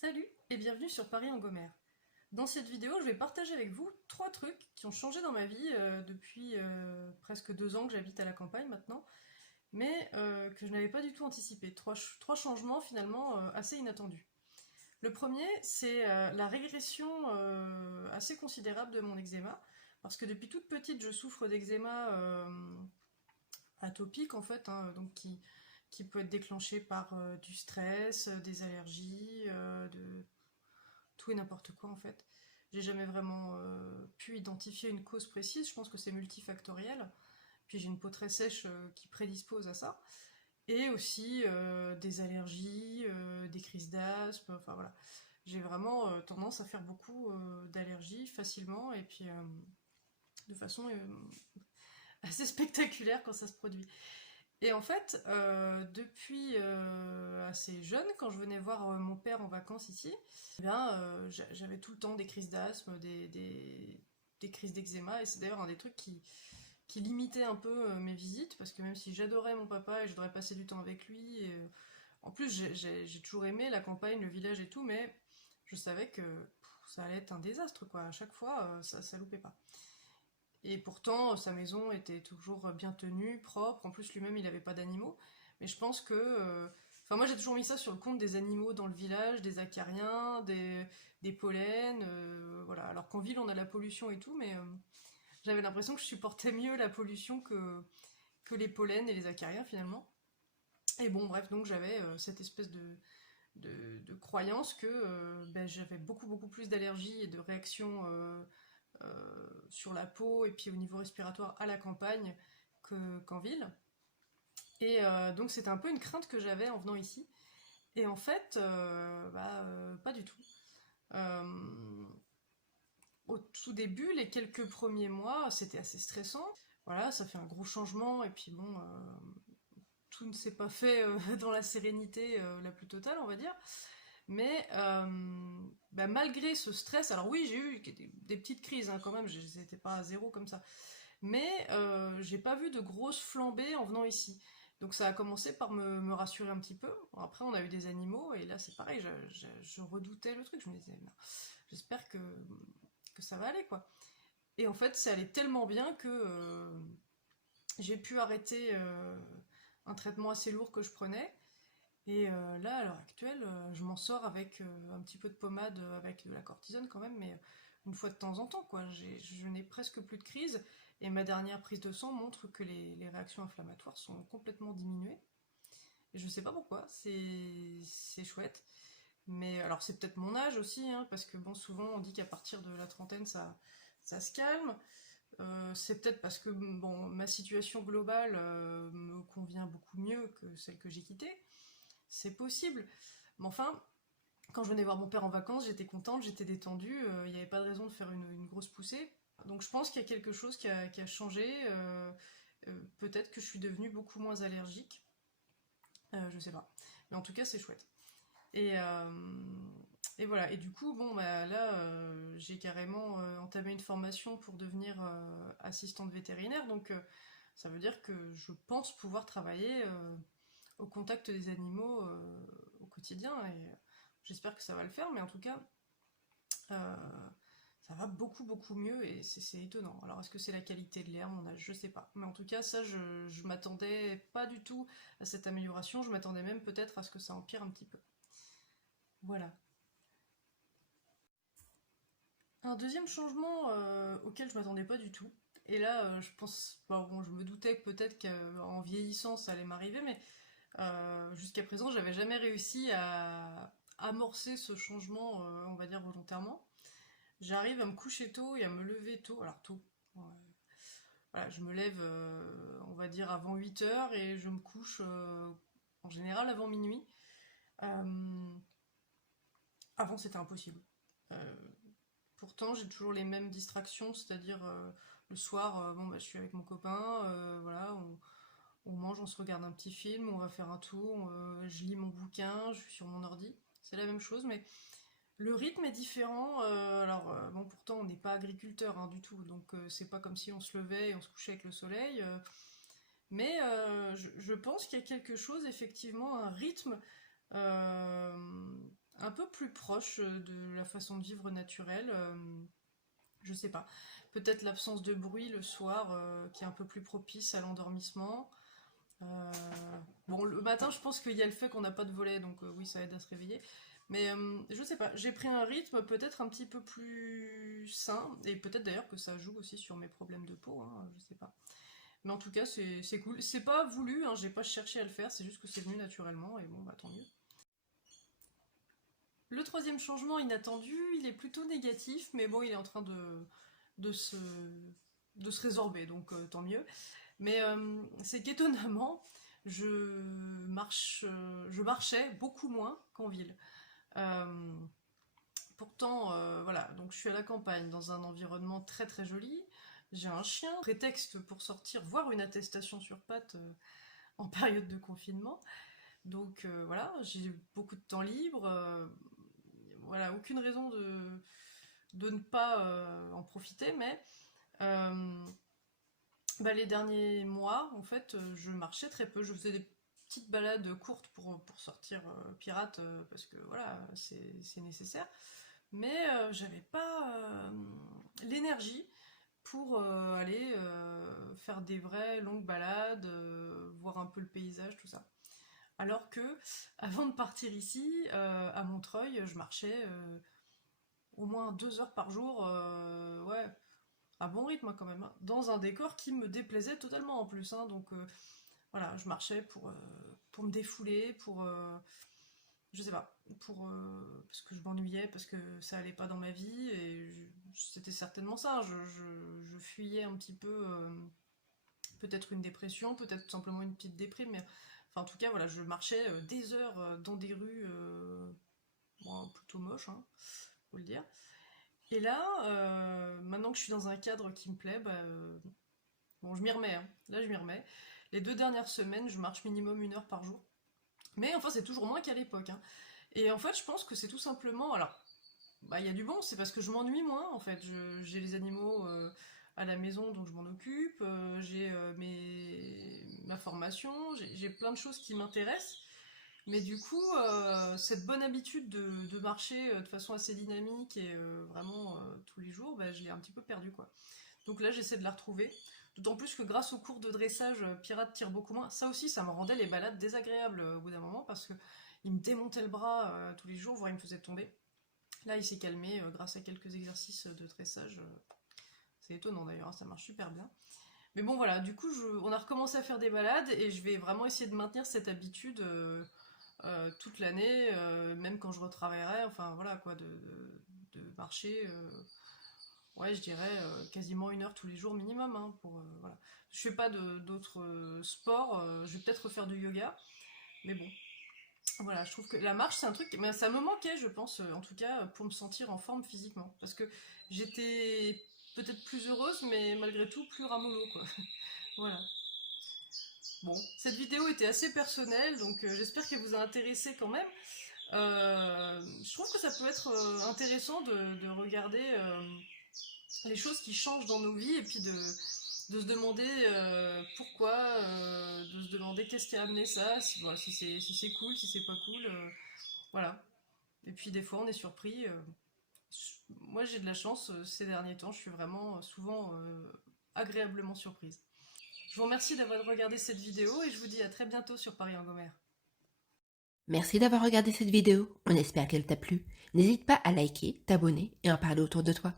Salut et bienvenue sur Paris en Gomère. Dans cette vidéo, je vais partager avec vous 3 trucs qui ont changé dans ma vie depuis presque 2 ans que j'habite à la campagne maintenant, mais que je n'avais pas du tout anticipé. Trois changements finalement assez inattendus. Le premier, c'est la régression assez considérable de mon eczéma, parce que depuis toute petite, je souffre d'eczéma atopique en fait, hein, donc qui peut être déclenché par du stress, des allergies, de tout et n'importe quoi en fait. J'ai jamais vraiment pu identifier une cause précise, je pense que c'est multifactoriel. Puis j'ai une peau très sèche qui prédispose à ça. Et aussi des allergies, des crises d'asthme, enfin voilà. J'ai vraiment tendance à faire beaucoup d'allergies facilement et puis de façon assez spectaculaire quand ça se produit. Et en fait, depuis assez jeune, quand je venais voir mon père en vacances ici, eh bien, j'avais tout le temps des crises d'asthme, des crises d'eczéma, et c'est d'ailleurs un des trucs qui limitait un peu mes visites, parce que même si j'adorais mon papa et j'adorais passer du temps avec lui, et, en plus j'ai toujours aimé la campagne, le village et tout, mais je savais que ça allait être un désastre, quoi. À chaque fois, ça loupait pas. Et pourtant, sa maison était toujours bien tenue, propre. En plus, lui-même, il n'avait pas d'animaux. Mais je pense que... Enfin, moi, j'ai toujours mis ça sur le compte des animaux dans le village, des acariens, des pollens. Voilà. Alors qu'en ville, on a la pollution et tout, mais j'avais l'impression que je supportais mieux la pollution que les pollens et les acariens, finalement. Et bon, bref, donc j'avais cette espèce de croyance que ben, j'avais beaucoup plus d'allergies et de réactions sur la peau et puis au niveau respiratoire à la campagne qu'en ville. Et donc c'était un peu une crainte que j'avais en venant ici. Et en fait, pas du tout. Euh, au tout début, les quelques premiers mois, c'était assez stressant. Voilà, ça fait un gros changement et puis bon, tout ne s'est pas fait dans la sérénité la plus totale, on va dire. Mais malgré ce stress, alors oui, j'ai eu des petites crises hein, quand même, j'étais pas à zéro comme ça. Mais j'ai pas vu de grosses flambées en venant ici. Donc ça a commencé par me rassurer un petit peu. Bon, après, on a eu des animaux, et là c'est pareil, je redoutais le truc. Je me disais, non, j'espère que ça va aller, quoi. Et en fait, ça allait tellement bien que j'ai pu arrêter un traitement assez lourd que je prenais. Et là, à l'heure actuelle, je m'en sors avec un petit peu de pommade, avec de la cortisone quand même, mais une fois de temps en temps, quoi. Je n'ai presque plus de crise, et ma dernière prise de sang montre que les réactions inflammatoires sont complètement diminuées. Et je sais pas pourquoi, c'est chouette. Mais alors c'est peut-être mon âge aussi, hein, parce que bon, souvent on dit qu'à partir de la trentaine, ça se calme. C'est peut-être parce que bon, ma situation globale me convient beaucoup mieux que celle que j'ai quittée. C'est possible. Mais enfin, quand je venais voir mon père en vacances, j'étais contente, j'étais détendue, il n'y avait pas de raison de faire une grosse poussée. Donc je pense qu'il y a quelque chose qui a changé. Peut-être que je suis devenue beaucoup moins allergique. Je sais pas. Mais en tout cas, c'est chouette. Et, et voilà. Et du coup, bon, bah, là, j'ai carrément entamé une formation pour devenir assistante vétérinaire. Donc ça veut dire que je pense pouvoir travailler au contact des animaux au quotidien. Et j'espère que ça va le faire. Mais en tout cas, euh, ça va beaucoup mieux et c'est étonnant. Alors est-ce que c'est la qualité de l'air, mon âge, je sais pas. Mais en tout cas, ça, je m'attendais pas du tout à cette amélioration. Je m'attendais même peut-être à ce que ça empire un petit peu. Voilà. Un deuxième changement auquel je m'attendais pas du tout. Et là, je pense, bon, je me doutais que peut-être qu'en vieillissant, ça allait m'arriver, mais jusqu'à présent, j'avais jamais réussi à amorcer ce changement, on va dire volontairement. J'arrive à me coucher tôt et à me lever tôt. Alors tôt. Voilà, je me lève, on va dire, avant 8 heures et je me couche en général avant minuit. Euh, Avant, c'était impossible. Euh, Pourtant, j'ai toujours les mêmes distractions, c'est-à-dire le soir, bon, bah, je suis avec mon copain, voilà, on mange, on se regarde un petit film, on va faire un tour, je lis mon bouquin, je suis sur mon ordi. C'est la même chose, mais le rythme est différent. Alors, bon, pourtant, on n'est pas agriculteur hein, du tout, donc c'est pas comme si on se levait et on se couchait avec le soleil. Mais je pense qu'il y a quelque chose, effectivement, un rythme euh, un un peu plus proche de la façon de vivre naturelle. Je sais pas. Peut-être l'absence de bruit le soir qui est un peu plus propice à l'endormissement. Euh, bon, le matin, je pense qu'il y a le fait qu'on n'a pas de volet, donc oui, ça aide à se réveiller. Mais je sais pas, j'ai pris un rythme peut-être un petit peu plus sain, et peut-être d'ailleurs que ça joue aussi sur mes problèmes de peau, hein, je sais pas. Mais en tout cas, c'est cool. C'est pas voulu, hein, j'ai pas cherché à le faire, c'est juste que c'est venu naturellement, et bon, bah tant mieux. Le troisième changement inattendu, il est plutôt négatif, mais bon, il est en train de se, de se résorber, donc tant mieux. Mais c'est qu'étonnamment, je je marchais beaucoup moins qu'en ville. Euh, Pourtant, voilà, donc je suis à la campagne, dans un environnement très très joli. J'ai un chien, prétexte pour sortir, voir une attestation sur pattes en période de confinement. Donc voilà, j'ai beaucoup de temps libre. Voilà, aucune raison de ne pas en profiter, mais euh, bah, les derniers mois, en fait, je marchais très peu. Je faisais des petites balades courtes pour sortir pirate, parce que voilà, c'est nécessaire. Mais j'avais pas l'énergie pour aller faire des vraies longues balades, voir un peu le paysage, tout ça. Alors que, avant de partir ici, à Montreuil, je marchais au moins 2 heures par jour, ouais, à bon rythme hein, quand même, hein, dans un décor qui me déplaisait totalement en plus. Hein, donc voilà, je marchais pour me défouler, je sais pas, parce que je m'ennuyais, parce que ça allait pas dans ma vie, et c'était certainement ça. Je fuyais un petit peu, peut-être une dépression, peut-être tout simplement une petite déprime, mais enfin, en tout cas, voilà, je marchais des heures dans des rues bon, plutôt moches, hein, faut le dire. Et là, maintenant que je suis dans un cadre qui me plaît, bah, bon, je m'y remets, hein. Là, je m'y remets. Les 2 dernières semaines, je marche minimum 1 heure par jour. Mais enfin, c'est toujours moins qu'à l'époque, hein. Et en fait, je pense que c'est tout simplement. Alors, bah, il y a du bon, c'est parce que je m'ennuie moins, en fait. J'ai les animaux à la maison, donc je m'en occupe. J'ai ma formation, j'ai plein de choses qui m'intéressent. Mais du coup, cette bonne habitude de marcher de façon assez dynamique et vraiment tous les jours, bah, je l'ai un petit peu perdue, quoi. Donc là, j'essaie de la retrouver. D'autant plus que grâce au cours de dressage, Pirate tire beaucoup moins. Ça aussi, ça me rendait les balades désagréables au bout d'un moment parce que il me démontait le bras tous les jours, voire il me faisait tomber. Là, il s'est calmé grâce à quelques exercices de dressage. C'est étonnant d'ailleurs, hein, ça marche super bien. Mais bon, voilà, du coup, on a recommencé à faire des balades et je vais vraiment essayer de maintenir cette habitude toute l'année, même quand je retravaillerai. Enfin, voilà quoi, de marcher. Ouais, je dirais quasiment 1 heure tous les jours minimum. Hein, voilà. Je fais pas d'autres sports. Je vais peut-être refaire du yoga, mais bon. Voilà, je trouve que la marche c'est un truc, mais ça me manquait, je pense, en tout cas, pour me sentir en forme physiquement, parce que j'étais peut-être plus heureuse, mais malgré tout plus ramollo, quoi. Voilà. Bon, cette vidéo était assez personnelle, donc j'espère qu'elle vous a intéressé quand même. Je trouve que ça peut être intéressant de regarder les choses qui changent dans nos vies et puis de se demander pourquoi, de se demander qu'est-ce qui a amené ça, si, voilà, si c'est cool, si c'est pas cool, voilà. Et puis des fois on est surpris. Moi j'ai de la chance ces derniers temps, je suis vraiment souvent agréablement surprise. Je vous remercie d'avoir regardé cette vidéo et je vous dis à très bientôt sur Paris-en-Gomère. Merci d'avoir regardé cette vidéo, on espère qu'elle t'a plu. N'hésite pas à liker, t'abonner et en parler autour de toi.